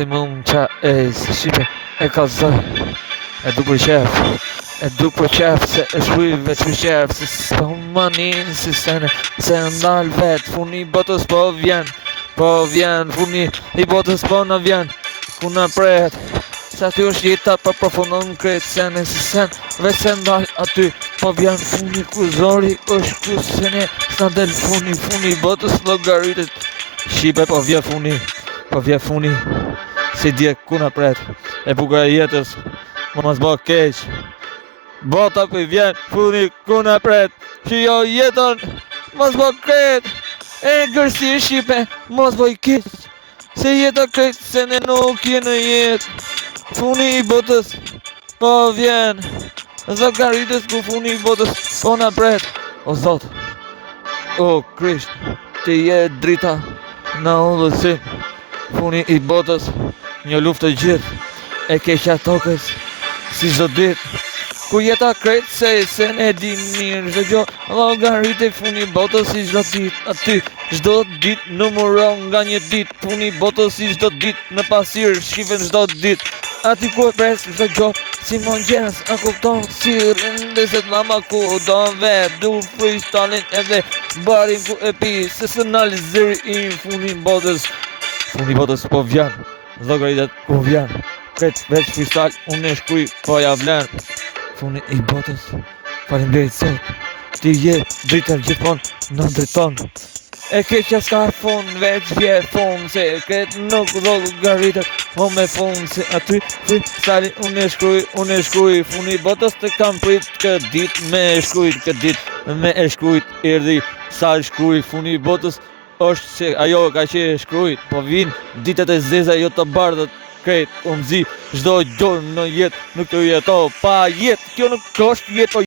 si mund qa e si Shqipe e kalzoj. E du për qef, e du për qef, se e shkuj veç për qef, se s'po manin si sene, se ndal vet, funi botës po vjen, funi i botës po në vjen, ku në pret, se aty është jeta pa përfundon krejt sene si sen, veç se ndal aty, po vjen funi ku zori është ku sene, s'na del funi botës logaritet, Shqipe po vje funi, si dje ku në pret, e bukur e jetës, mos bo keq, bota për vjen funi ku në pret, që jo jetën, mos bo kret, e gërsi Shqipe, mos boj keq, se jeta krejt se ne nuk je në jetë, funi i botës po vjen, zogarites ku funi i botës po në pret, o Zot, o Krisht, që je drita në udhësim, funi i botës, një luftë të gjithë, e keqja tokës, si çdo ditë, ku jeta krejt se ne di mirë, çdo gjë llogaritë funi i botës si çdo ditë, aty çdo ditë numëron nga një ditë, funi i botës si çdo ditë, në pasir shqipen çdo ditë, aty ku e pres çdo gjë, si mëngjes, a kupton si rëndeset mama ku do vet, du freestylin edhe barin ku e pi, se së nalë zëri i funi i botës po vjen, llogaritet ku vjen, kretë veç freestyle, unë e shkuj po ja vlen, funi i botës, faleminderit Zot, ti je drita gjithmonë në drejton, e keqja s'ka fun, veç vje fun, se kretë nuk llogaritet, po me fun, se aty freestyle, unë e shkuj, funi i botës të kam prit këtë dit, me e shkujt erdi, sa shkuj, funi i botës, është se ajo ka që e shkrujt, po vinë ditët e zeza jo të bardhët krejt, unë zi, çdo gjë në jetë, nuk të jeto, pa jetë, kjo nuk është jetë,